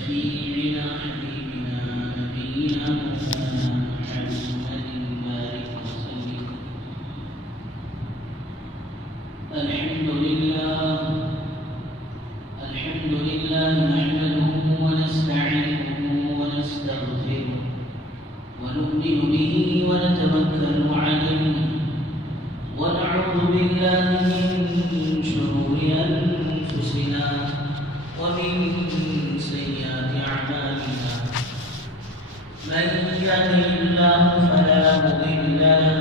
شفيعنا حبيبنا نبينا مولانا محمد بارك وسلم. الحمد لله نحمده ونستعينه ونستغفره ونؤمن به ونتوكل عليه ونعوذ بالله من شرور أنفسنا ومن سيئات أعمالنا. من يهده الله فلا مضل له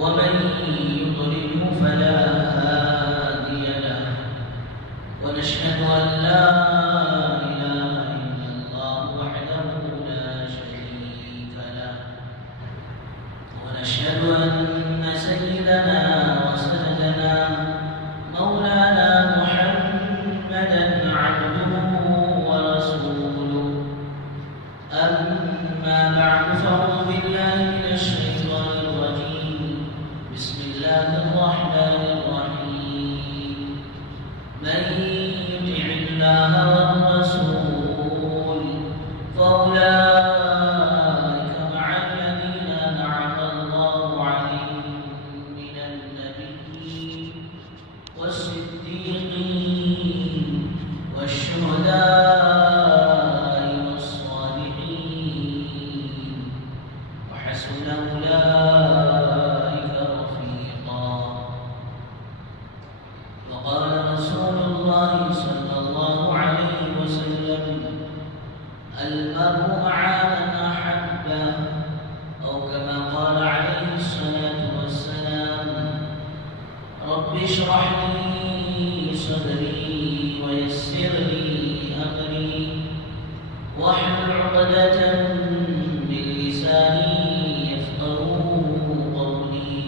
ومن يضلله فلا هادي له. ونشهد أن لا إله إلا الله وحده لا شريك له. ونشهد أن سيدنا وسندنا مولانا محمدا عبده ورسوله. أما بعد فأعوذ بالله من الشيطان الرجيم. بسم الله الرحمن الرحيم. من يطع الله والرسول فأولئك مع الذين أنعم الله عليهم من النبيين والصديقين والشهداء والصالحين وحسن أولئك رفيقا. وقال رسول الله صلى الله عليه وسلم: المرء مع من أحبه، أو كما قال عليه الصلاة والسلام: رب اشرح لي صدري ويسر لي أمري واحلل عقدة من لساني يفقهوا قولي.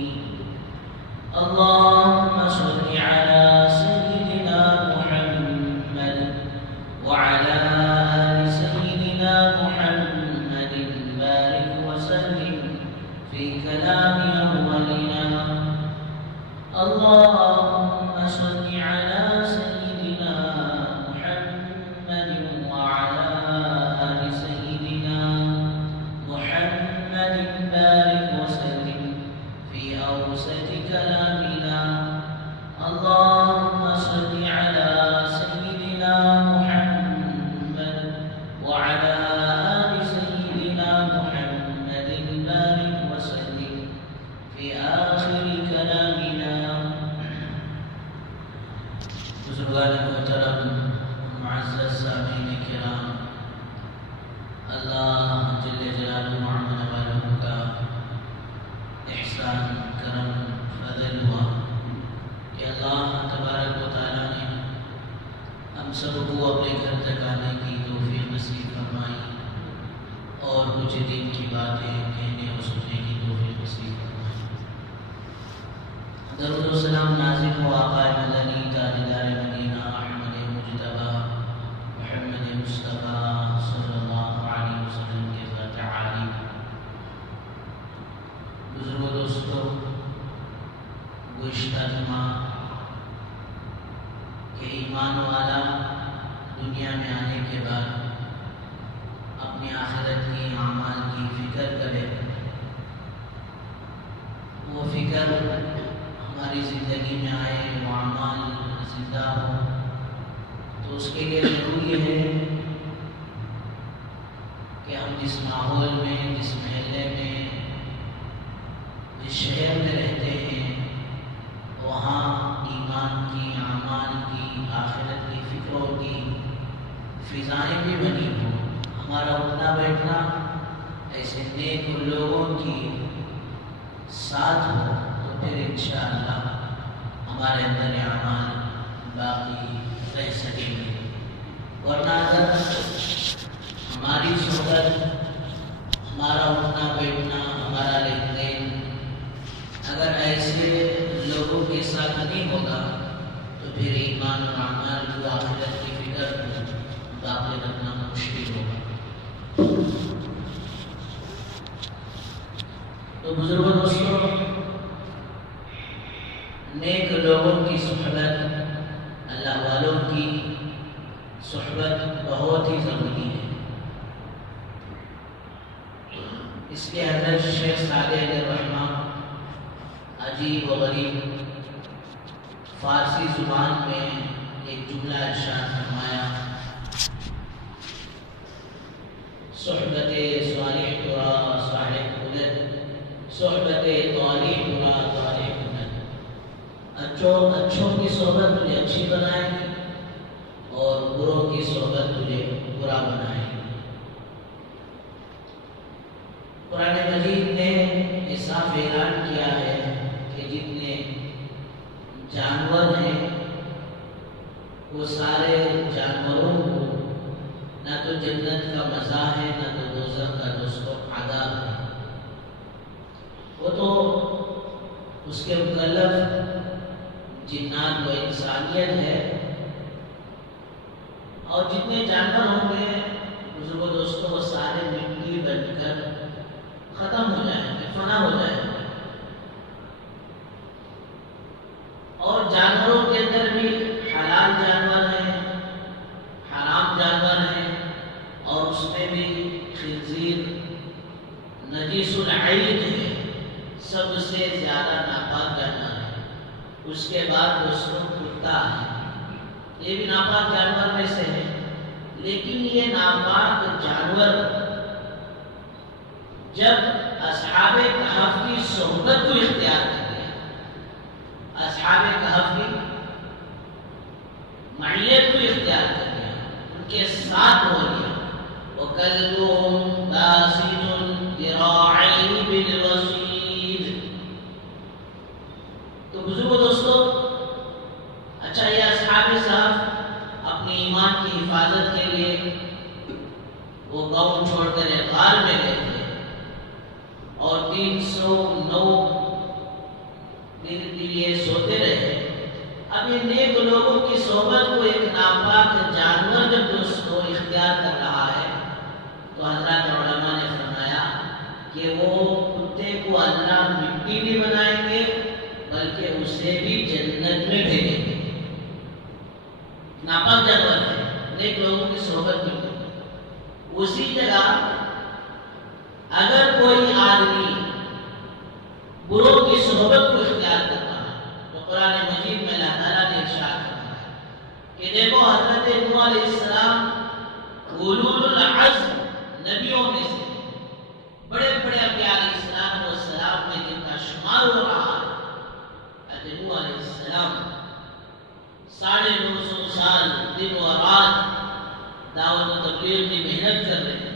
اللهم صل على سيدنا محمد وعلى آل سيدنا محمد بارك وسلم في كلام أولنا. اللهم صل على سيدنا محمد وعلى آل سيدنا محمد بارك وسلم في أوسط كلامنا. اللهم صل على سيدنا محمد وعلى آل سيدنا محمد بارك وسلم في آخر كلامنا. بزرگان محترم، معزز سامعین کرام، اللہ جل جلالہ معمن والوں کا احسان کرم فضل ہوا کہ اللہ تبارک و تعالیٰ نے ہم سب کو اپنے گھر تک آنے کی توفیق نصیب فرمائی اور کچھ دن کی باتیں کہنے اور سننے کی توفیق نصیب فرمائی. درود و سلام نازل ہو آقا مدنی تاجدار مدینہ احمد مجتبی محمد مصطفیٰ صلی اللہ علیہ وسلم کے ذات عالی. بزرگ دوستو، گزشتہ جمعہ کہ ایمان والا دنیا میں آنے کے بعد اپنی آخرت کی اعمال کی فکر کرے. وہ فکر ہماری زندگی میں آئے، وہ اعمال زندہ ہو، تو اس کے لیے ضروری ہے کہ ہم جس ماحول میں، جس محلے میں، جس شہر میں رہتے ہیں، وہاں ایمان کی، اعمال کی، آخرت کی فکروں کی فضائیں بھی بنی ہوں. ہمارا اٹھنا بیٹھنا ایسے نیک لوگوں کی ساتھ ہو تو پھر انشاءاللہ ہمارے اندر اعمال باقی رہ سکیں گے. ورنہ اگر ہماری صحبت، ہمارا اٹھنا بیٹھنا، ہمارا لین دین اگر ایسے لوگوں کے ساتھ نہیں ہوگا تو پھر ایمان اور اعمال کو، آخرت کی فکر کو باقی رکھنا مشکل ہوگا. تو بزرگوں دوستوں، نیک لوگوں کی صحبت، اللہ والوں کی صحبت بہت ہی ضروری ہے۔ اس لیے حضرت شیخ صالح علیہ الرحمہ عجیب و غریب فارسی زبان میں ایک جملہ ارشاد فرمایا، صحبت صالح ترا صالح کند، صحبت طالح ترا طالح کند۔ اچھوں کی صحبت تجھے اچھی بنائے گی اور بروں کی صحبت تجھے برا بنائے گی۔ قرآن مجید نے یہ صاف اعلان کیا ہے کہ جتنے جانور ہیں وہ سارے جانوروں کو نہ تو جنت کا مزہ ہے نہ تو دوزخ کا دوستوں عذاب ہے۔ وہ تو اس کے مکلف جنات و انسانیت ہے، اور جتنے جانور ہوں گے بزرگوں دوستوں وہ سارے مٹی بن کر ختم ہو جائیں گے، فنا ہو جائیں گے۔ اور جانوروں کے اندر بھی حلال جانور ہیں، حرام جانور ہیں، اور اس میں بھی خنزیر نجیس العین ہے، سب سے زیادہ ناپاک جانور ہے۔ اس کے بعد دوستوں کتا ہے، یہ بھی ناپاک جانور میں سے ہے، لیکن یہ ناپاک جانور جب اصحاب کہف کی صحبت کو اختیار کر لیا، اصحاب کہف کی معیت کو اختیار کر لیا، ان کے ساتھ ہو لیا، وَكَلْبُهُمْ بَاسِطٌ ذِرَاعَيْهِ بِالْوَصِيدِ۔ تو بزرگوں دوستو، اچھا یہ اصحاب کہف اپنے ایمان کی حفاظت کے لیے وہ گاؤں چھوڑ کر ایک غار میں گئے تھے، اور 309 دن کے لیے سوتے رہے۔ اب یہ نیک لوگوں کی صحبت کو ایک ناپاک جانور جب دوستوں اختیار کر رہا ہے تو حضرات علماء نے فرمایا کہ وہ کتے کو اللہ مٹی بھی بنائیں گے بلکہ اسے بھی جنت میں بھیجیں گے۔ ناپاک جانور ہے، نیک لوگوں کی صحبت میں۔ اسی جگہ اگر کوئی آدمی بروں کی صحبت کو اختیار کرتا ہے تو قرآن مجید میں اللہ تعالیٰ نے ارشاد فرمایا کہ دیکھو حضرت نوح علیہ السلام اولو العزم نبیوں میں سے بڑے بڑے انبیاء علیہ السلام میں جن کا شمار ہو رہا ہے، حضرت نوح علیہ السلام 950 سال دن و رات دعوت و تبلیغ کی محنت کر رہے ہیں،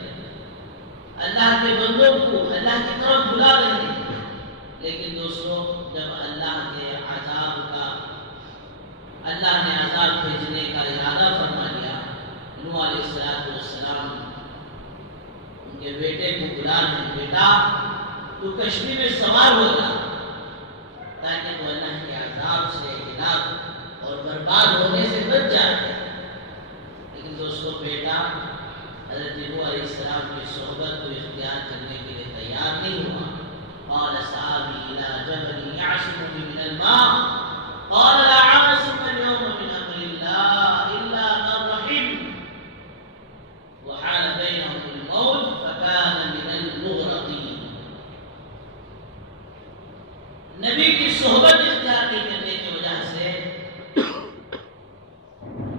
اللہ کے بندوں کو اللہ کی طرف بلا رہے ہیں، لیکن دوستو جب اللہ نے عذاب بھیجنے کا ارادہ فرما لیا، نوح علیہ السلام ان کے بیٹے کو بلا رہے ہیں، بیٹا تو کشتی میں سوار ہو جا تاکہ وہ اللہ کے عذاب سے، ہلاک اور برباد ہونے سے بچ جائے۔ لیکن دوستو بیٹا حضرت نوح علیہ السلام کی صحبت کو اختیار کرنے کے لیے تیار نہیں ہوا۔ قال سآوی إلى جبل يعصمني من الماء قال لا عاصم اليوم من أمر الله إلا من رحم وحال بينهم الموج فكان من المغرقين۔ نبی کی صحبت اختیار نہیں کرنے کی وجہ سے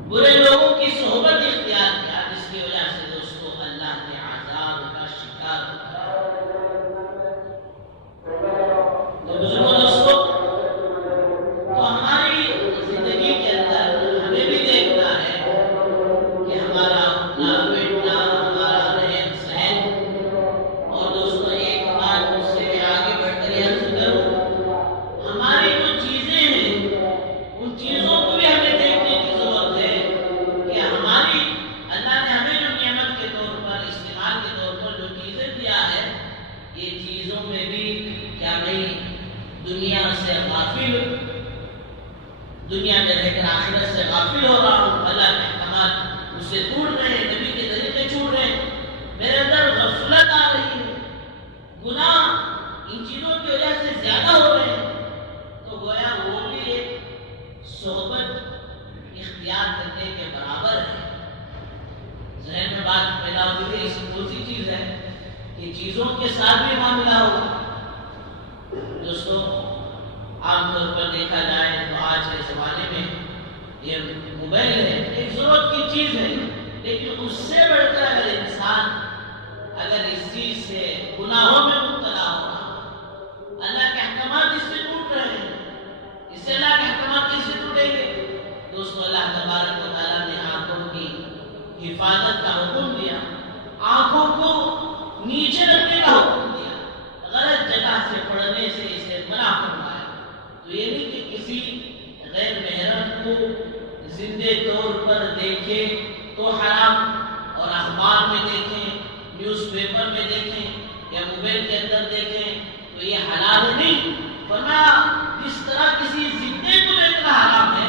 برے لوگوں کی صحبت اختیار کیا، جس کی وجہ سے دوستو اللہ نے عذاب کا شکار کیا۔ تو بزرگوں دوستو، تو ہماری ملا ہوگی کہ اس کون سی چیز ہے کہ چیزوں کے ساتھ بھی معاملہ ہوگا. دوستو عام طور پر دیکھا جائے تو آج کے زمانے میں یہ موبائل ہے ایک ضرورت کی چیز ہے، لیکن اس سے بڑھ کر اگر انسان اگر اس چیز سے گناہوں میں مبتلا ہوگا، اللہ کے احکامات اس سے ٹوٹ رہے ہیں، اس سے اللہ کے احکامات اس سے ٹوٹیں گے. دوستو اللہ تبارک و تعالیٰ نے آنکھوں کی حفاظت کا حکم دیا، آنکھوں کو نیچے رکھنے کا حکم دیا، غلط جگہ سے پڑھنے سے اسے منع فرمایا. تو یہ نہیں کہ کسی غیر محرم کو زندے طور پر دیکھے تو حرام، اور اخبار میں دیکھیں، نیوز پیپر میں دیکھیں یا موبائل کے اندر دیکھیں تو یہ حلال نہیں. فرمایا جس طرح کسی زندے کو دیکھنا حرام ہے،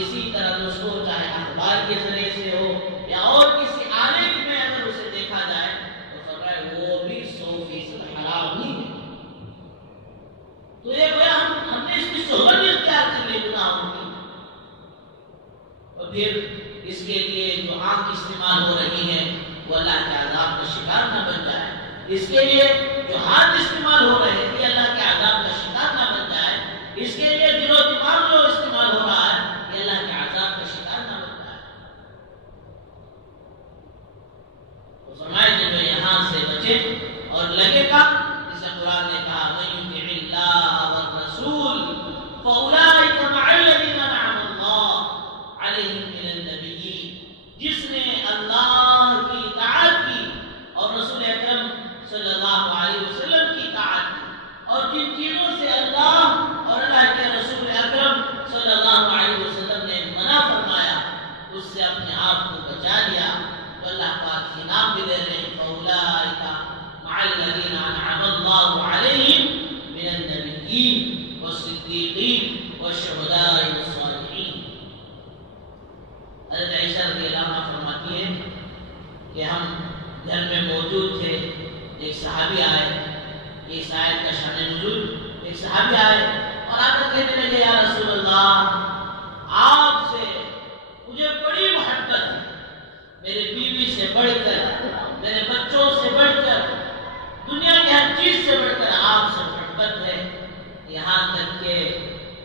اسی طرح دوستو چاہے اخبار کے ذریعے سے ہو یا اور کسی آلے میں اگر اسے دیکھا جائے تو فرمایا وہ بھی 100% حرام نہیں ہے. تو یہ گویا ہم نے اس کی صحبت اختیار کر لی گناہوں کی. اور پھر اس کے لیے جو آنکھ استعمال ہو رہی ہے وہ اللہ کے عذاب کا شکار نہ بن جائے. اس کے لیے جو ہاتھ استعمال ہو رہے ہیں یہ اللہ کے عذاب کا شکار نہ بن جائے. اس کے لیے دل و دماغ جو استعمال ہو رہا ہے یہ اللہ کے عذاب کا شکار نہ بن جائے. تو فرمائے کہ جو یہاں سے بچے اور لگے گا، جسے قرآن نے کہا وَمَن يُطِعِ اللَّهَ وَالرَّسُولَ فَأُولَٰئِكَ مَعَ الَّذِينَ أَنْعَمَ اللَّهُ عَلَيْهِم مِّنَ النَّبِيِّينَ. جس نے اللہ کی اطاعت کی اور رسول اکرم صلی اللہ علیہ وسلم کی اطاعت کی، اور جن چیزوں سے اللہ اور اللہ کے رسول اکرم صلی اللہ علیہ وسلم نے منع فرمایا اس سے اپنے آپ کو بچا لیا، تو اللہ پاک انعام بھی دے رہے ہیں فَأُولَٰئِكَ مَعَ الَّذِينَ أَنْعَمَ اللَّهُ عَلَيْهِم مِّنَ النَّبِيِّينَ وَالصِّدِّيقِينَ وَالشُّهَدَاءِ وَالصَّالِحِينَ. حضرت عائشہ رضی اللہ عنہا فرماتی ہے کہ ہم گھر میں موجود تھے، ایک صحابی آئے، یہ اس آیت کا شان نزول، ایک صحابی آئے اور آ کر کہنے لگے یا رسول اللہ آپ سے مجھے بڑی محبت ہے، میرے بیوی سے بڑھ کر، میرے بچوں سے بڑھ کر، دنیا کی ہر چیز سے بڑھ کر آپ سے محبت ہے. یہاں تک کہ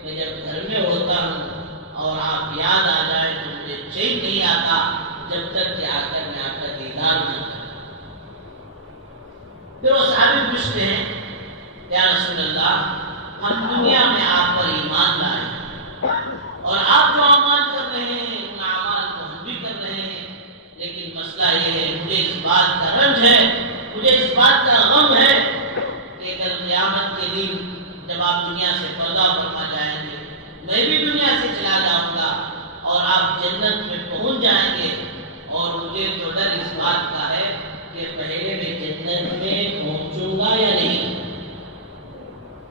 میں جب گھر میں ہوتا ہوں اور آپ یاد آ جائیں تو مجھے چین نہیں آتا جب تک کہ آ کر میں آپ کا دیدار نہ کروں. پھر وہ صحابی پوچھتے ہیں یا رسول اللہ ہم دنیا میں آپ پر ایمان لائے اور آپ جو اعمال کر رہے ہیں ان اعمال کو ہم بھی کر رہے ہیں، لیکن مسئلہ یہ ہے مجھے اس بات کا رنج ہے، مجھے اس بات کا غم ہے کہ کل قیامت کے دن جب آپ دنیا سے پردہ فرما جائیں گے، میں بھی دنیا سے چلا جاؤں گا اور آپ جنت میں پہنچ جائیں گے، اور مجھے تو ڈر اس بات کا ہے کہ پہلے میں جنت میں پہنچوں گا یا نہیں.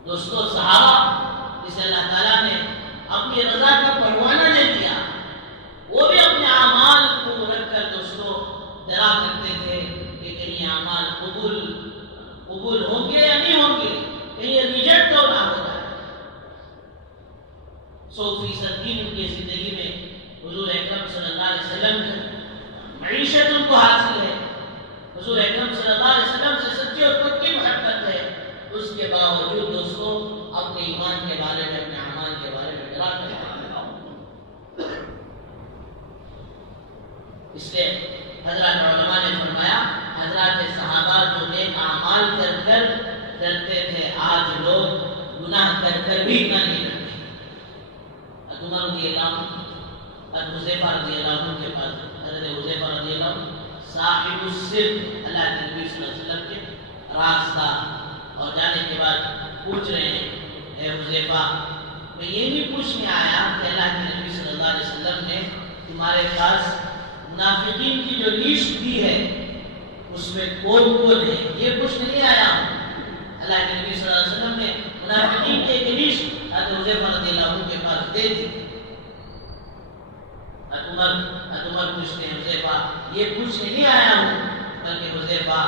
دوستو صحابہ جسے اللہ تعالیٰ نے اپنی رضا کا پروانہ دے دیا، وہ بھی اپنے اعمال کو رکھ کر دوستو ڈرا کرتے تھے کہ کہیں اعمال قبول ہوں گے یا نہیں ہوں گے، کہیں یہ ریجیکٹ تو نہ ہو جائے. 100% دین ان کی زندگی میں حضور اکرم صلی اللہ علیہ وسلم کی معیشت ان کو حاصل ہے، حضور اکرم صلی اللہ علیہ وسلم سے سچی اور پکی محبت ہے، اس کے باوجود دوستو اپنے ایمان کے بارے میں، اپنے اعمال کے بارے میں ڈرا کرتے ہیں. اس لیے حضرات علماء نے فرمایا حضرات صحابہ جو نیک اعمال کر کر ڈرتے تھے، آج لوگ گناہ کر کر بھی اتنا نہیں ڈرتے. عمر رضی اللہ عنہ، حذیفہ رضی اللہ عنہ کے پاس حضرت حذیفہ رضی اللہ عنہ صاحب السر اللہ کے نبی صلی اللہ علیہ وسلم کے راستہ اور جانے کے بعد پوچھ رہے ہیں اے حذیفہ میں یہ نہیں پوچھنے آیا کہ اللہ کے نبی صلی اللہ علیہ وسلم نے تمہارے پاس منافقین کی جو لسٹ دی ہے اس میں کون کون ہے، یہ پوچھنے نہیں آیا ہوں. اللہ کے نبی صلی اللہ علیہ وسلم نے منافقین کی ایک لسٹ حضرت حذیفہ رضی اللہ عنہ کے پاس دے دی. عمر پوچھتے ہیں حذیفہ یہ پوچھنے نہیں آیا ہوں بلکہ حذیفہ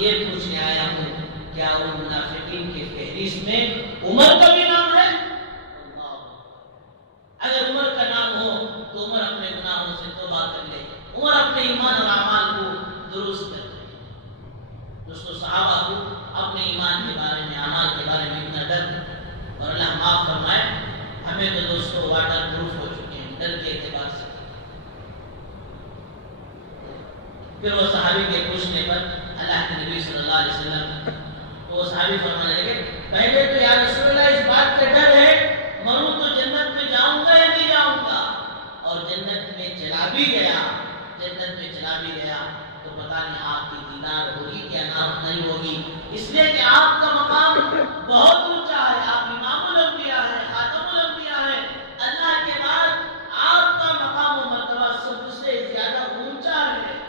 یہ پوچھنے آیا ہوں کیا ان منافقین کی فہرست میں عمر کا بھی نام ہے؟ اگر عمر کا نام ہو تو عمر اپنے گناہوں سے توبہ کر لے، عمر اپنے ایمان اور اعمال کو درست کر صحابی کے پوچھنے پر اللہ کے نبی صلی اللہ علیہ وسلم وہ صحابی فرمانے لگے پہلے تو یا رسول اللہ اس بات کا ڈر ہے مروں تو جنت میں جاؤں گا یا نہیں جاؤں گا، اور جنت میں چلا بھی گیا تو پتہ نہیں آپ کی دیدار ہوگی یا نہیں ہوگی، اس لیے کہ آپ کا مقام بہت اونچا ہے، آپ امام الانبیاء ہیں، خاتم الانبیاء ہیں، اللہ کے بعد آپ کا مقام و مرتبہ سب سے زیادہ اونچا ہے۔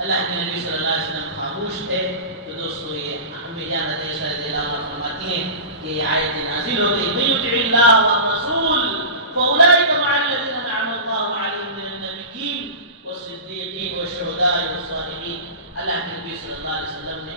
اللہ کے نبی صلی اللہ علیہ وسلم خاموش تھے۔ تو دوستو یہ امی جان عائشہ رضی اللہ عنہا فرماتی ہیں کہ یہ آیت نازل ہو گئی من یطع اللہ والرسول فاولئک مع الذین انعم اللہ علیہم من النبیین والصدیقین والشہداء والصالحین۔ اللہ کے نبی صلی اللہ علیہ وسلم نے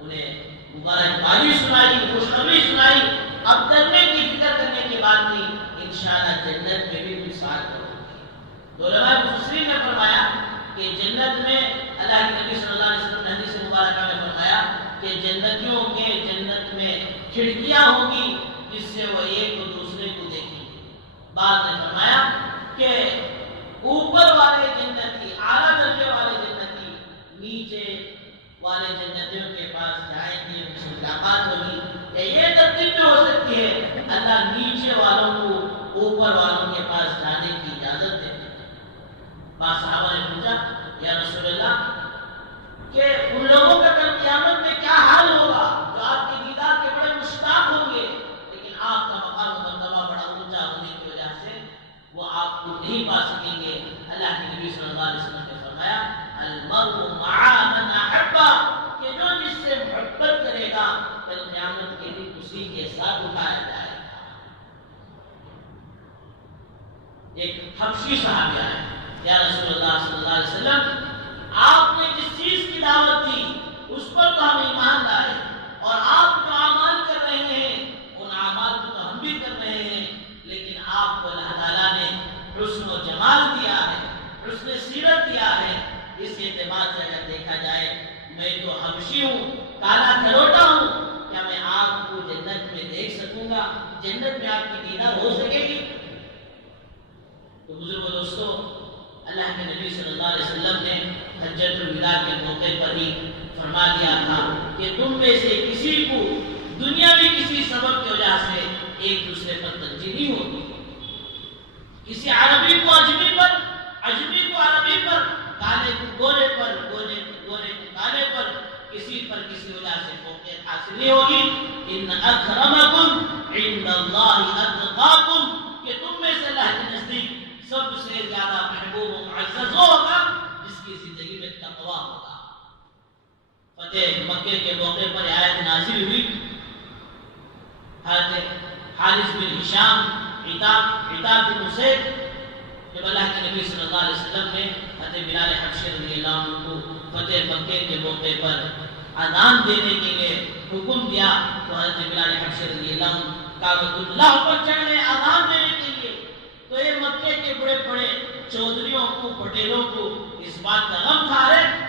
انہیں مبارکبادی سنائی، خوشخبری سنائی، اب ڈرنے کی فکر کرنے کی بات نہیں، انشاءاللہ جنت میں بھی مثال کرو۔ علماء مفسرین نے فرمایا کہ جنت میں اللہ کے نبی صلی اللہ علیہ وسلم نے حدیث مبارکہ میں فرمایا کہ جنتیوں کے جنت میں کھڑکیاں ہوں گی جس سے وہ ایک دوسرے کو دیکھیں گے۔ بعد نے فرمایا کہ اوپر والے جنتی، اعلیٰ درجے والے جنتی نیچے والے جنتیوں کے پاس جائیں گے، ان سے ملاقات ہوگی۔ یہ ترتیب بھی ہو سکتی ہے، اللہ نیچے والوں کو اوپر والوں کے پاس جانے کی اجازت دیتے ہیں۔ بعض صحابہ نے پوچھا یا رسول اللہ کہ ان لوگوں کا کل قیامت میں کیا حال ہوگا جو آپ کے دیدار کے بڑے مشتاق ہوں گے لیکن آپ کا مقام و مرتبہ بڑا اونچا ہونے کی وجہ سے وہ آپ کو نہیں پا سکیں گے۔ اللہ کے نبی صلی اللہ علیہ وسلم نے فرمایا المرء مع من احب، کہ جو جس سے محبت کرے گا کل قیامت کے دن اسی کے ساتھ اٹھایا جائے گا۔ ایک حبشی صحابی آئے یا رسول اللہ صلی اللہ علیہ وسلم آپ نے جس چیز کی دعوت دی اس پر تو ہم ایمان لائے، اور آپ جو اعمال کر رہے ہیں ان اعمال کو تو ہم بھی کر رہے ہیں، لیکن آپ کو اللہ تعالیٰ نے حسن و جمال دیا ہے، حسن سیرت دیا ہے۔ اس اعتبار سے اگر دیکھا جائے میں تو حبشی ہوں، کالا کروٹا ہوں، کیا میں آپ کو جنت میں دیکھ سکوں گا؟ جنت میں آپ کی دیدار ہو سکے گی؟ تو بزرگوں دوستو اللہ کے نبی صلی اللہ علیہ وسلم نے حجۃ الوداع کے موقع پر ہی فرما دیا تھا کہ تم میں سے کسی کو دنیاوی کسی سبب کی وجہ سے ایک دوسرے پر تنجی نہیں ہوتی، کسی عربی کو اجمی پر، اجمی کو عربی پر، کالے کو گورے پر، گورے کو کالے پر کسی پر کسی وجہ سے فوقیت حاصل نہیں ہوگی۔ ان اکرمکم عند اللہ اتقاکم، کہ تم میں سے اللہ کے نزدیک سب سے زیادہ محبوب و معزز ہوگا جس کی زندگی میں تقوی ہوگا۔ فتح مکے کے موقع پر آیت نازل ہوئی، حضرت حارث بن ہشام، عتاب بن اسید، جب اللہ کے نبی صلی اللہ علیہ وسلم نے حضرت بلال حبشی رضی اللہ عنہ کو فتح مکے کے موقع پر اذان دینے کے لیے حکم دیا تو حضرت بلال حبشی رضی اللہ عنہ کعبۃ اللہ پر چڑھے اذان دینے کے لیے، تو یہ مکے کے بڑے بڑے چودھریوں کو، پٹیلوں کو اس بات کا غم تھا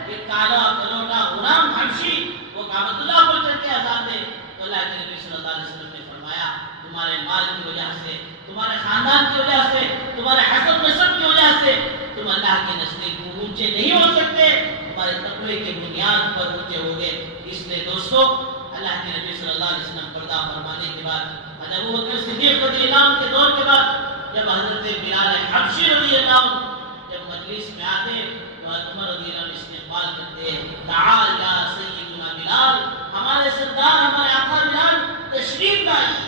کہ کالا کروٹا غلام حبشی وہ کعبۃ اللہ پر چڑھ کے اذان دے۔ تو اللہ کے نبی صلی اللہ علیہ وسلم نے فرمایا تمہارے مال کی وجہ سے، تمہارے خاندان کی وجہ سے، تمہارے حسب نسب کی وجہ سے تم اللہ کے نزدیک اونچے نہیں ہو سکتے، تمہارے تقوی کے بنیاد پر اونچے ہوگے۔ اس لیے دوستو اللہ کے نبی صلی اللہ علیہ وسلم پردہ فرمانے کے بعد ابو بکر صدیق رضی اللہ عنہ کے دور کے بعد جب حضرت بلال حبشی رضی اللہ عنہ جب مجلس میں آتے تو حضرت عمر رضی اللہ عنہ استقبال کرتے، تعال یا سیدنا بلال، ہمارے سردار ہمارے آقا بلال تشریف لائیے۔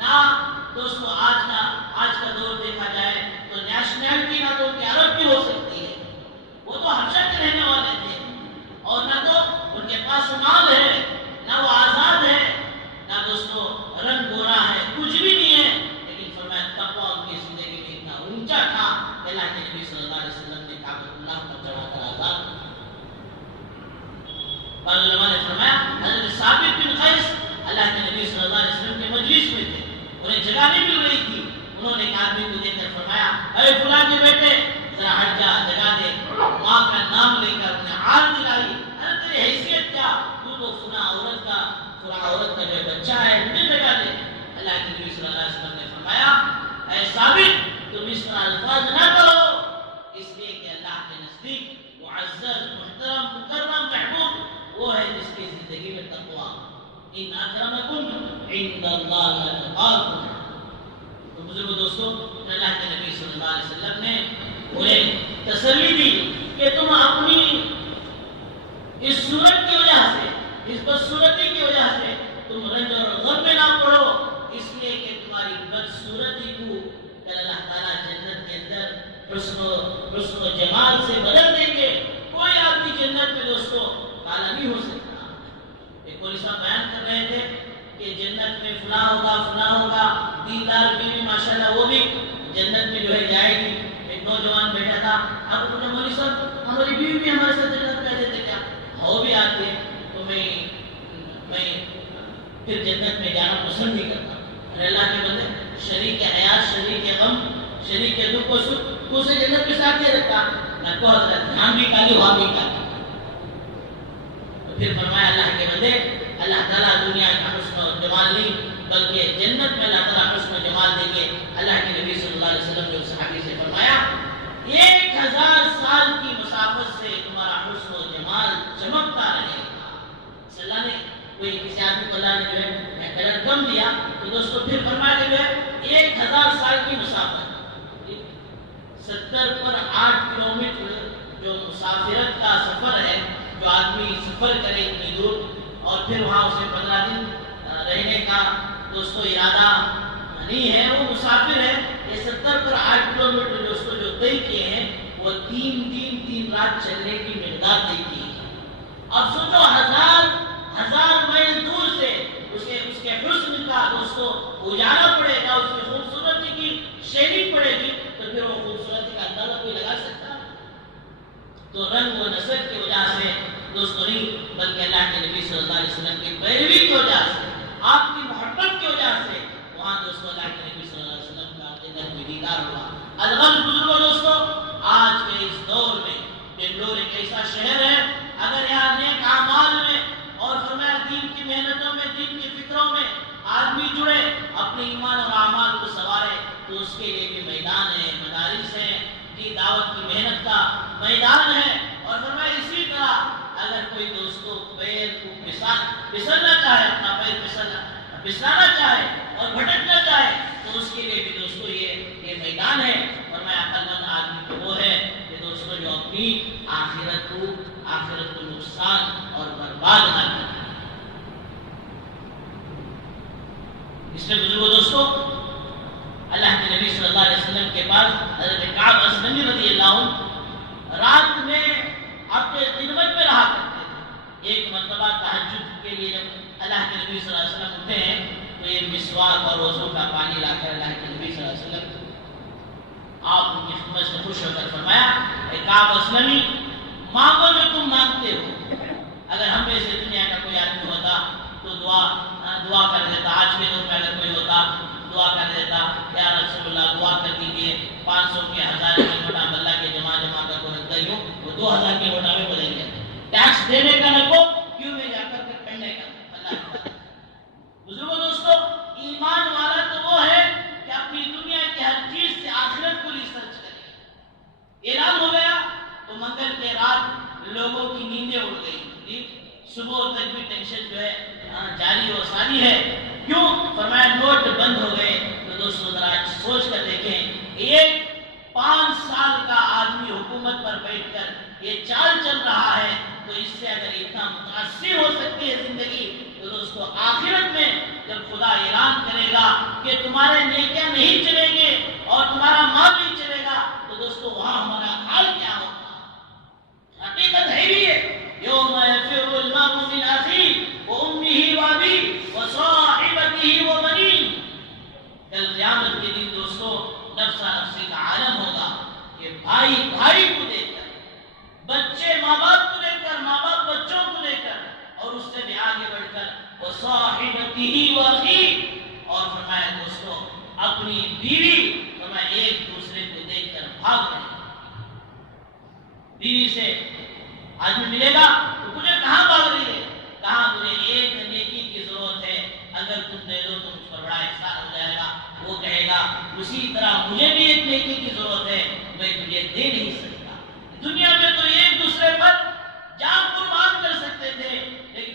نہ دوستو آج کا دور دیکھا جائے تو نیشنلٹی نہ تو ان کی عرب کی ہو سکتی ہے، وہ تو حبشہ کے رہنے والے تھے، اور نہ تو ان کے پاس مال ہے، نہ وہ آزاد ہے، نہ دوستو رنگ گورا ہے، کچھ بھی نہیں ہے، لیکن فرمایا تقویٰ ان کی زندگی میں اتنا اونچا تھا کہ اللہ کے نبی صلی اللہ علیہ وسلم نے کعبۃ اللہ پر چڑھا کر آزاد کیا۔ بعض علماء نے فرمایا حضرت ثابت بن قیس اللہ کے نبی صلی اللہ علیہ وسلم کے مجلس میں تھے، انہیں جگہ نہیں مل رہی تھی، انہوں نے ایک آدمی کو دیکھ کر فرمایا اے فلاں کے بیٹے ذرا ہٹ جا، جگہ دے، ماں کا نام لے کر انہیں حال دلائی، ارے تیری حیثیت کیا، تو فلاں عورت کا جو بچہ ہے انہیں جگہ دے۔ اللہ کے نبی صلی اللہ علیہ وسلم نے فرمایا اے ثابت تم اس طرح الفاظ نہ کرو، اس لیے جس کی زندگی میں تقویٰ. ان اکرمکم عند اللہ اتقاکم. تو بزرگوں دوستو اللہ کے نبی صلی اللہ علیہ وسلم نے انہیں تسلی دی کہ تم اپنی اس صورت کی وجہ سے، اس بدصورتی کی وجہ سے تم رنج اور غم میں نہ پڑو، اس لیے کہ تمہاری بدصورتی کو اللہ تعالیٰ جنت کے اندر حسن و جمال سے بدل دیں گے. کوئی آدمی جنت میں دوستو کالا نہیں ہو سکتا. ایک کوئی صاحب بیان کر رہے تھے کہ جنت میں فلاں ہوگا دیندار بیوی ماشاءاللہ وہ بھی جنت میں جو ہے جائے گی. ایک نوجوان بیٹھا تھا، آپ کو مولوی صاحب ہماری بیوی بھی ہمارے ساتھ جنت میں آ جاتے کیا؟ ہو بھی آتے تو میں پھر جنت میں جانا پسند نہیں کرتا. اللہ کے بندے شریک حیات، شریک غم، شریک دکھ و سکھ تو اسے جنت کے ساتھ دے رکھا. میں کو حضرت دھیان بھی کالی وہاں بھی کالی. تو پھر فرمایا اللہ کے بندے اللہ تعالیٰ دنیا کا حسن و جمال نہیں بلکہ جنت میں اللہ تعالیٰ حسن و جمال دیں گے. اللہ کے نبی صلی اللہ علیہ وسلم نے اس صحابی سے فرمایا 1000 سال کی مسافت سے تمہارا حسن و جمال چمکتا رہے گا. اللہ نے کوئی کسی آدمی کو اللہ نے جو ہے کلر کم دیا تو دوستو پھر فرمایا کہ جو ہے 1000 سال کی مسافت 70 پر 8 کلومیٹر جو مسافرت کا سفر ہے، جو آدمی سفر کرے اتنی دور اور پھر وہاں اسے 15 دن رہنے کا دوستو ارادہ نہیں ہے، وہ مسافر ہے. یہ 70 پر 8 کلومیٹر دوستو جو طے کیے ہیں وہ 3 دن 3 رات چلنے کی مقدار طے کی ہے. اب سوچو ہزار میل دور سے اس کے حسن کا دوستو اجالا پڑے گا، اس کی خوبصورتی کی شیڈنگ پڑے گی تو پھر وہ خوبصورتی کا اندازہ کوئی لگا سکتا؟ تو رنگ و نسل کی وجہ سے دوستو نہیں بلکہ اللہ کے نبی صلی اللہ علیہ وسلم کی پیروی کی وجہ سے، آپ کی محبت کی وجہ سے وہاں دوستو اللہ کے نبی صلی اللہ علیہ وسلم کا جنت میں دیدار ہوا. الغرض بزرگوں دوستو آج کے اس دور میں بنگلور ایک ایسا شہر ہے، اگر یہاں نیک اعمال میں اور فرمایا دین کی محنتوں میں، دین کی فکروں میں آدمی جڑے، اپنے ایمان اور اعمال کو سنوارے تو اس کے لیے بھی میدان ہے، مدارس ہیں، کی دعوت کی محنت کا میدان ہے. اور فرمایا اسی طرح اگر کوئی دوستو پیر کو پھسلنا چاہے، اپنا پیر پھسلانا چاہے اور بھٹکنا چاہے تو اس کے لیے بھی دوستو یہ میدان ہے. فرمایا عقل مند آدمی تو وہ ہے کہ دوستو جو اپنی آخرت کو نقصان اور برباد نہ کرے. اس میں بزرگوں دوستو اللہ کے نبی صلی اللہ علیہ وسلم کے پاس حضرت کعب اسلمی رضی اللہ عنہ رات میں اپنے خدمت میں رہا کرتے تھے. ایک مرتبہ تہجد کے لیے جب اللہ کے نبی صلی اللہ علیہ وسلم اٹھے ہیں تو یہ مسواک اور وضو کا پانی لا کر اللہ کے نبی صلی اللہ علیہ وسلم آپ ان کی خدمت سے خوش ہو کر فرمایا اے کعب اسلمی مانگو جو تم مانگتے ہو. اگر ہم میں سے دنیا کا کوئی آدمی ہوتا تو دعا کر دیتا. آج کے دور میں اگر کوئی ہوتا دعا کر دیتا یا رسول اللہ دعا کر دیجیے 500 کے 1000 کے نوٹا اللہ کے جمع کر کو رکھ دئیوں وہ 2000 کے نوٹا میں بدل گیا. ٹیکس دینے کا نہ کو کیوں میں جا کر پڑھنے کا اللہ. بزرگوں دوستو ایمان والا تو وہ ہے کہ اپنی دنیا کی ہر چیز سے آخرت کو ریسرچ کرے. اعلان ہو گیا تو منگل کے رات لوگوں کی نیندیں اڑ گئی، صبح تک بھی ٹینشن جو ہے جاری و ساری ہے. کیوں؟ فرمایا نوٹ بند ہو گئے. تو دوستو ذرا سوچ کر دیکھیں ایک 5 سال کا آدمی حکومت پر بیٹھ کر یہ چال چل رہا ہے تو اس سے اگر اتنا متاثر ہو سکتی ہے زندگی تو دوستو آخرت میں جب خدا اعلان کرے گا کہ تمہارے نیکیاں نہیں چلیں گے اور تمہارا مال نہیں چلے گا تو دوستو وہاں ہمارا حال کیا ہوگا؟ حقیقت ہے بھی ہے یوم یفر المرء من اخیہ وامہ وابیہ وصاحبتہ وبنیہ. کل قیامت کے دن دوستو نفسا نفسی کا عالم ہوگا کہ بھائی بھائی کو دے کر، بچے ماں باپ کو دے کر، ماں باپ بچوں کو دے کر اور اس سے بھی آگے بڑھ کر وصاحبتہ واخیہ اور فرمایا دوستو اپنی بیوی فرمایا ایک دوسرے کو دیکھ کر بھاگ رہے ہیں. بیوی سے آدمی ملے گا تو تجھے کہاں بھاگ رہی ہے؟ کہاں مجھے ایک نیکی کی ضرورت ہے، اگر تم دے دو تو مجھ پر بڑا احسان ہو جائے گا. وہ کہے گا اسی طرح مجھے بھی ایک نیکی کی ضرورت ہے، میں تجھے دے نہیں سکتا. دنیا میں تو ایک دوسرے پر جان قربان کر سکتے تھے لیکن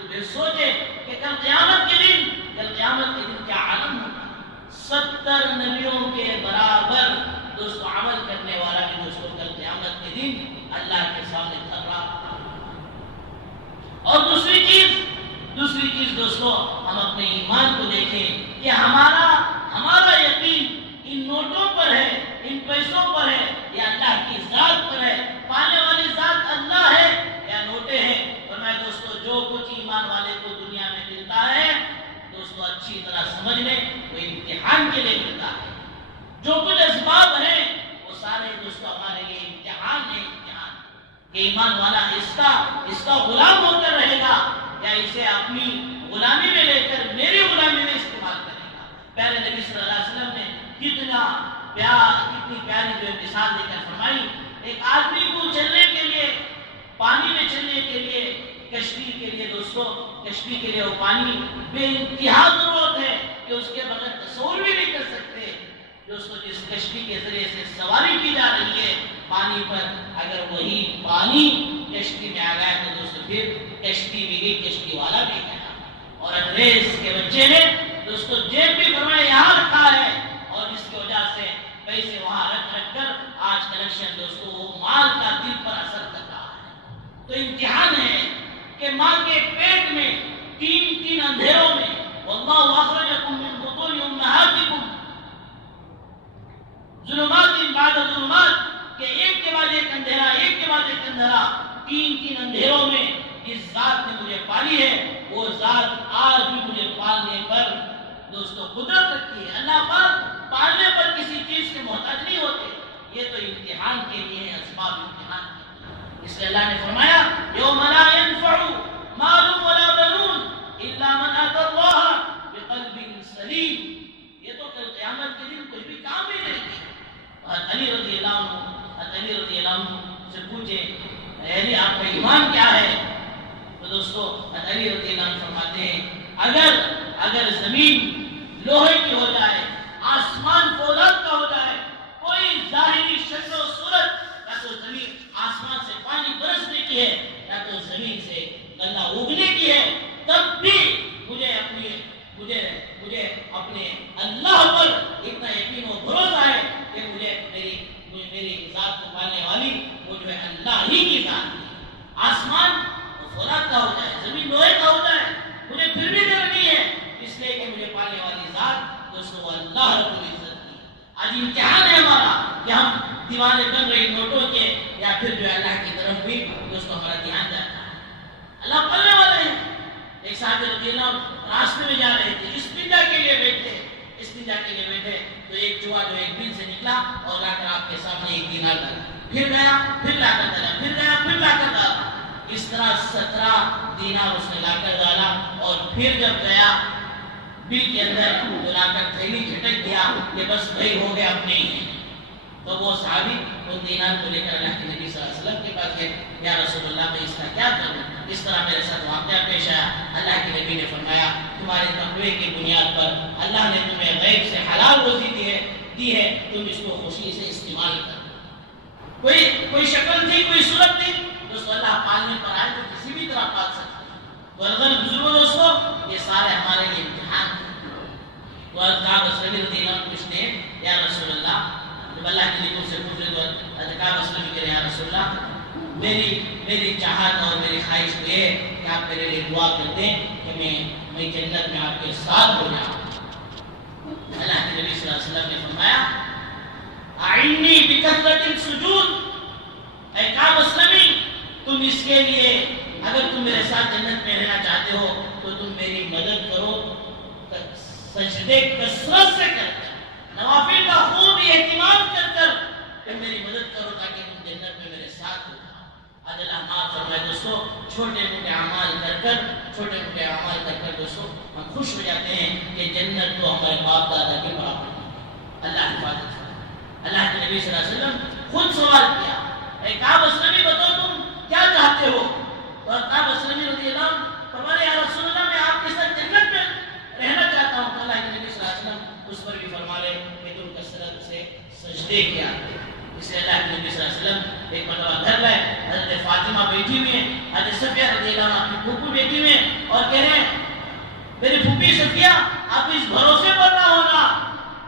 تمہیں سوچے کہ کل قیامت کے دن کیا عالم ہوگا. 70 نبیوں کے برابر دوستو عمل کرنے والا بھی دوستو کل قیامت کے دن اللہ کے سامنے کھڑا ہوگا. اور دوسری چیز دوستو ہم اپنے ایمان کو دیکھیں کہ ہمارا یقین ان نوٹوں پر ہے, ان پیسوں پر ہے, یا اللہ کی ذات پر ہے. پانے والی ذات اللہ ہے یا نوٹیں ہیں؟ اور میں دوستو جو کچھ ایمان والے کو دنیا میں ملتا ہے دوستو اچھی طرح سمجھ لیں وہ امتحان کے لیے ملتا ہے. جو کچھ اسباب ہیں وہ سارے دوستو ہمارے لیے امتحان ہے. کہ ایمان والا اس کا غلام ہو کر رہے گا یا اسے اپنی غلامی میں لے کر میری غلامی میں استعمال کرے گا. پیارے نبی صلی اللہ علیہ وسلم نے کتنی پیاری جو مثال دے کر فرمائی. ایک آدمی کو چلنے کے لیے, پانی میں چلنے کے لیے, کشتی کے لیے دوستو, کشتی کے لیے وہ پانی بے انتہا ضرورت ہے کہ اس کے بغیر تصور بھی نہیں کر سکتے. دوستو جس کشتی کے ذریعے سے سواری کی جا رہی ہے پانی پر, اگر وہی پانی کشتی میں آ گیا تو دوستو پھر کشتی بھی گئی, کشتی والا بھی گیا. اور انگریز کے بچے نے دوستو جیب بھی فرمایا یہاں رکھا ہے, اور جس کی وجہ سے پیسے وہاں رکھ کر آج کلیکشن دوستو وہ مال کا دل پر اثر کر رہا ہے. تو امتحان ہے کہ ماں کے پیٹ میں تین اندھیروں میں واللہ اخرجکم من بطون امہاتکم ظلمات بعد ظلمات, کہ ایک کے بعد ایک اندھیرا, تین اندھیروں میں جس ذات نے مجھے پالی ہے وہ ذات آج بھی مجھے پالنے پر دوستو قدرت رکھتی ہے. اللہ پاک پالنے پر کسی چیز کے محتاج نہیں ہوتے. یہ تو امتحان کے لیے ہے, اسباب امتحان کے لیے. اس لیے اللہ نے فرمایا یوم لا ينفع مال ولا بنون الا من اتى الله بقلب سلیم. یہ تو کل قیامت کے دن کچھ بھی کام نہیں کرے گی. علی رضی اللہ عنہ سے پوچھے علی آپ کا ایمان کیا ہے؟ تو دوستو علی رضی اللہ عنہ فرماتے ہیں اگر زمین لوہے کی ہو جائے, آسمان فولاد کا ہو جائے, کوئی ظاہری شکل و صورت, یا تو زمین آسمان سے پانی برسنے کی ہے یا تو زمین سے غلہ اگنے کی ہے, تب بھی مجھے اپنے اللہ پر اتنا یقین و بھروسہ ہے کہ مجھے میری ذات کو پالنے والی وہ جو ہے اللہ ہی کی ذات ہے. آسمان وہ فولاد کا ہو جائے, زمین لوہے کا ہو جائے, مجھے پھر بھی ڈر نہیں ہے, اس لیے کہ مجھے پالنے والی ذات دوستو وہ اللہ رب العزت کی. آج امتحان ہے ہمارا کہ ہم دیوانے بن رہے نوٹوں کے یا پھر جو اللہ کی طرف بھی دوستو ہمارا دھیان جاتا ہے. اللہ پالنے والے ہیں. ایک صاحب رضی اللہ راستے میں جا رہے تھے, استنجا کے لیے بیٹھے تو ایک چوہا جو ایک بل سے نکلا اور لا کر آپ کے سامنے ایک دینار ڈالا, پھر گیا, پھر لا کر ڈالا, پھر گیا, پھر لا کر ڈالا. اس طرح 17 دینار اس نے لا کر ڈالا, اور پھر جب گیا بل کے اندر تو لا کر تھیلی جھٹک دیا کہ بس بھائی ہو گیا, اپنے ہی ہے. تو وہ صحابی ان دینار کو لے کر اللہ کے نبی صلی اللہ علیہ وسلم کے پاس گئے, یا رسول اللہ میں اس کا کیا کروں, اس طرح میرے ساتھ واقعہ پیش آیا. اللہ کے نبی نے فرمایا تمہارے تقوی کی بنیاد پر اللہ نے تمہیں غیب سے حلال روزی دی ہے, تم اس کو خوشی سے استعمال کرو. کوئی شکل تھی, کوئی صورت تھی, دوستو اللہ پالنے پر آئے تو کسی بھی طرح پال سکتے ہیں. ورغل بزرگوں دوستو یہ سارے ہمارے لیے امتحان ہیں. تو کعب اسلمی رضی اللہ عنہ پوچھتے ہیں یا رسول اللہ, جب اللہ کے نبی سے پوچھ رہے تو کعب اسلمی کہے یا رسول اللہ میری چاہت اور میری خواہش یہ ہے کہ آپ میرے لیے دعا کرتے ہیں کہ میں جنت میں آپ کے ساتھ ہو جاؤں. اللہ کے نبی صلی اللہ علیہ وسلم نے فرمایا اعنی بکثرۃ السجود, اے کعب اسلمی تم اس کے لیے اگر تم میرے ساتھ جنت میں رہنا چاہتے ہو تو تم میری مدد کرو سجدے کثرت سے کر کر, نوافل کا خوب اہتمام کر کہ میری مدد کرو تاکہ تم جنت میں میرے ساتھ ہو جاؤ. آج اللہ معاف فرمائے دوستو, چھوٹے موٹے اعمال کر کر دوستو ہم خوش ہو جاتے ہیں کہ جنت تو ہمارے باپ دادا کے برابر ہے. اللہ حفاظت فرمائے. اللہ کے نبی صلی اللہ علیہ وسلم خود سوال کیا, اے کعب اسلمی بتاؤ تم کیا چاہتے ہو؟ اور کعب اسلمی رضی اللہ عنہ فرمایا یا رسول اللہ میں آپ کے ساتھ جنت میں رہنا چاہتا ہوں. تو اللہ کے نبی صلی اللہ علیہ وسلم اس پر بھی فرما رہے کہ تم کثرت سے سجدے کیا. اس لیے اللہ کے نبی صلی اللہ علیہ وسلم ایک مرتبہ گھر گئے, حضرت فاطمہ بیٹھی ہوئی ہیں, حضرت صفیہ رضی اللہ عنہ کی پھوپھی بیٹی میں اور کہہ رہے ہیں میری پھوپھی صفیہ آپ اس بھروسے پر نہ ہونا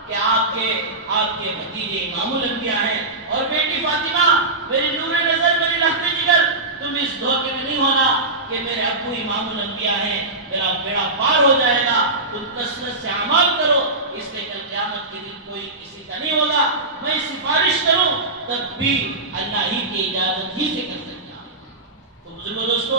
کہ آپ کے بھتیجے امام الانبیاء ہیں، اور بیٹی فاطمہ میری نور نظر میری لخت جگر تم اس دھوکے میں نہیں ہونا کہ میرے ابو امام الانبیاء ہیں، میرا بیڑا پار ہو جائے گا، تم کثرت سے اعمال کرو، اس لیے کل قیامت کے دن کوئی کسی کا نہیں ہوگا، میں سفارش کروں تب بھی اللہ ہی کی اجازت ہی سے کر سکتا ہوں۔ تو بزرگوں دوستو،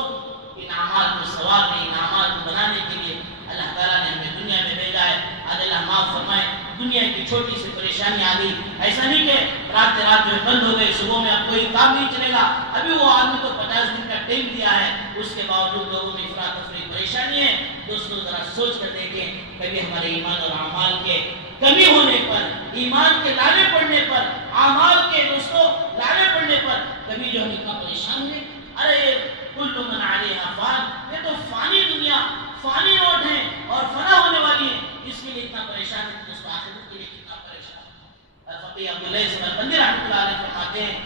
ان اعمال کو ثواب میں ان اعمال کو بنانے کے لیے اللہ تعالیٰ نے ہمیں دنیا میں بھیجا ہے۔ آج اللہ معاف فرمائے، دنیا کی چھوٹی سی پریشانی آ گئی، ایسا نہیں کہ رات جو بند ہو گئے، صبح میں اب کوئی کام نہیں چلے گا، ابھی وہ آدمی کو 50 دن کا ٹائم دیا ہے، اس کے باوجود لوگوں میں افراتفری پریشانی ہے۔ دوستوں ذرا سوچ کر دیکھیں، کبھی ہمارے ایمان اور اعمال کے کمی ہونے پر، ایمان کے لانے پڑنے پر، اعمال کے دوستوں لانے پڑنے پر کبھی جو ہم اتنا پریشان ہوئے، ارے کل من علیہا فان، یہ تو فانی دنیا، فانی نوٹ ہے اور فنا ہونے والی ہے، اس کے لیے اتنا پریشان ہے، دوستوں آخرت کے لیے کتنا پریشان ہے۔ فقیہ عبداللہ سمرقندی رحمۃ اللہ علیہ فرماتے ہیں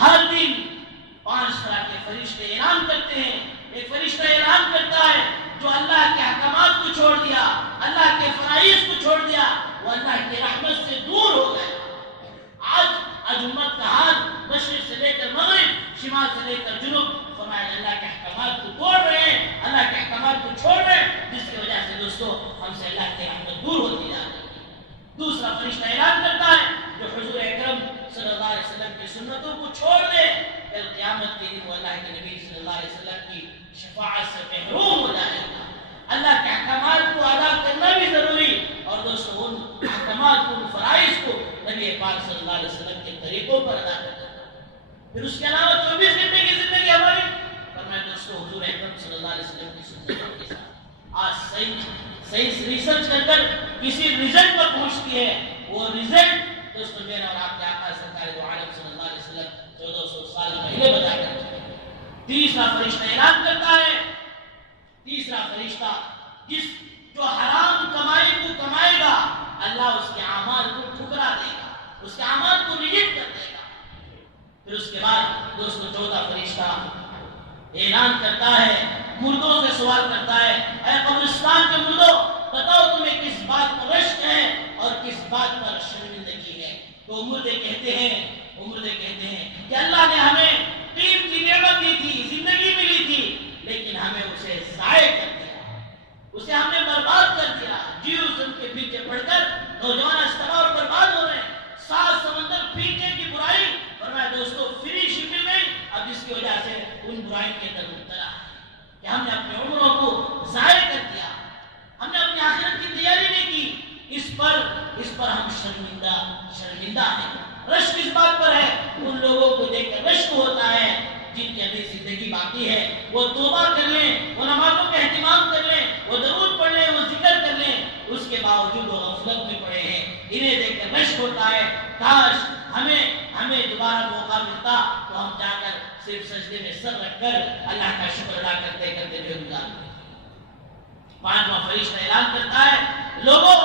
ہر دن 5 طرح کے فرشتے اعلان کرتے ہیں۔ ایک فرشتہ اعلان کرتا ہے جو اللہ کے احکامات کو چھوڑ دیا، اللہ کے فرائض کو چھوڑ دیا، وہ اللہ کی رحمت سے دور ہو گئے۔ آج امت کا حال مشرق سے لے کر مغرب، شمال سے لے کر جنوب، فرمایا اللہ کے احکامات کو توڑ رہے ہیں، اللہ کے احکامات کو چھوڑ رہے ہیں، جس کی وجہ سے دوستو ہم سے اللہ کی رحمت دور ہوتی جا رہی ہے۔ دوسرا فرشتہ اعلان کرتا ہے جو حضور اکرم صلی اللہ علیہ وسلم کی سنتوں کو چھوڑ دے، کل قیامت کے دن وہ اللہ کے نبی صلی اللہ علیہ وسلم کی شفاعت سے محروم ہو جائے گا۔ اللہ کے احکامات کو ادا کرنا بھی ضروری، اور دوستو ان احکامات کو، ان فرائض کو نبی پاک صلی اللہ علیہ وسلم کے طریقوں پر ادا کرنا۔ پھر اس کے علاوہ 24 گھنٹے کی زندگی ہماری، فرمایا دوستو حضور اکرم صلی اللہ علیہ وسلم کی سنتوں کے ساتھ۔ آج سائنس ریسرچ کر کسی رزلٹ پر پہنچتی ہے، وہ رزلٹ دوستو میرا اور آپ کے آقا سرکار دو عالم صلی اللہ علیہ وسلم 1400 سال پہلے بتا کر چکے۔ تیسرا فرشتہ اعلان کرتا ہے، تیسرا فرشتہ جو حرام کمائی کو کمائے گا، اللہ اس کے اعمال کو ٹھکرا دے گا، اس کے اعمال کو ریجیکٹ کر دے گا۔ پھر اس کے بعد دوستو چوتھا فرشتہ اعلان کرتا ہے، مردوں سے سوال کرتا ہے، اے قبرستان کے مردوں، بتاؤ تمہیں کس بات پر رشک ہے اور کس بات پر شرمندگی ہے؟ تو مردے کہتے ہیں کہ اللہ نے ہمیں دین کی نعمت دی تھی، زندگی ملی تھی، لیکن ہمیں اسے ضائع کر دیا، اسے ہم نے برباد کر دیا۔ جیوزم کے پیچھے پڑھ کر نوجوان استباہ اور برباد ہو رہے ہیں، 7 سمندر پیچھے کی برائی، فرمایا دوستو فری شپنگ میں، اب جس کی وجہ سے ان برائی کے اندر مبتلا ہے کہ ہم نے اپنے عمروں کو ضائع کر دیا، ہم نے اپنی آخرت کی تیاری نہیں کی، اس پر ہم شرمندہ ہیں۔ رشک اس بات پر ہے، ان لوگوں کو دیکھ کر رشک ہوتا ہے جن کی ابھی زندگی باقی ہے، وہ توبہ کر لیں، وہ نمازوں کا اہتمام کر لیں، وہ درود پڑھ لیں، وہ ذکر کر لیں، اس کے باوجود وہ غفلت میں پڑے ہیں۔ انہیں دیکھ کر رشک ہوتا ہے، کاش ہمیں دوبارہ موقع ملتا تو ہم جا کر صرف سجدے میں سر رکھ کر اللہ کا شکر ادا کرتے کرتے بے گزار ہوئے۔ 5واں فرشتہ اعلان کرتا ہے، لوگوں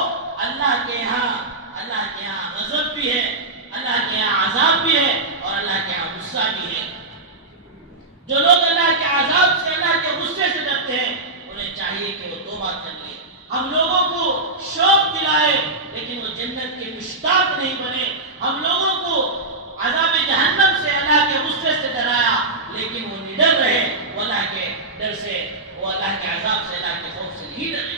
اللہ کے یہاں غضب بھی ہے، اللہ کے یہاں عذاب بھی ہے، اور اللہ کے یہاں غصہ بھی ہے۔ جو لوگ اللہ کے عذاب سے، اللہ کے غصے سے ڈرتے ہیں، انہیں چاہیے کہ وہ توبہ کر لیں۔ ہم لوگوں کو شوق دلائے لیکن وہ جنت کے مشتاق نہیں بنے، ہم لوگوں کو عذاب جہنم سے، اللہ کے غصے سے ڈرایا لیکن وہ نڈر رہے، وہ اللہ کے ڈر سے، وہ اللہ کے عذاب سے، اللہ کے خوف سے نہیں ڈرے۔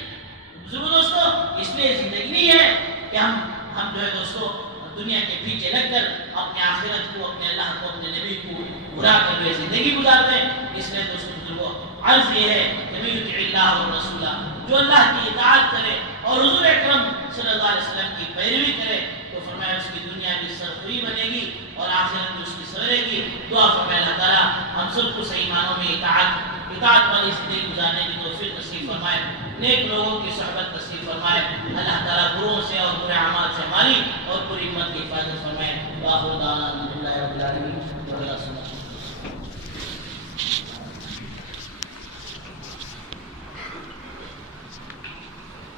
بزرگوں دوستو، اس لیے زندگی نہیں ہے کہ ہم جو ہے دوستو دنیا کے پیچھے لگ کر اپنے آخرت کو، اپنے اللہ کو، اپنے نبی کو برا کر ہوئے زندگی گزار دیں۔ اس لیے دوستو بزرگوں، عرض یہ ہے کہ من یطع اللہ والرسول، جو اللہ کی اطاعت کرے اور حضور اکرم صلی اللہ علیہ وسلم کی پیروی کرے تو فرمایا اس کی دنیا بھی سرخوئی بنے گی اور آخرت بھی اس کی سورے گی۔ دعا فرمائے اللہ تعالیٰ ہم سب کو صحیح معنوں میں اطاعت والی زندگی گزارنے کی توفیق نصیب فرمائے، نیک لوگوں کی صحبت نصیب فرمائے۔ اللہ تعالیٰ بروں سے اور برے اعمال سے ہماری اور پوری امت کی حفاظت فرمائے۔ وآخر دعوانا الحمد للہ رب العالمین۔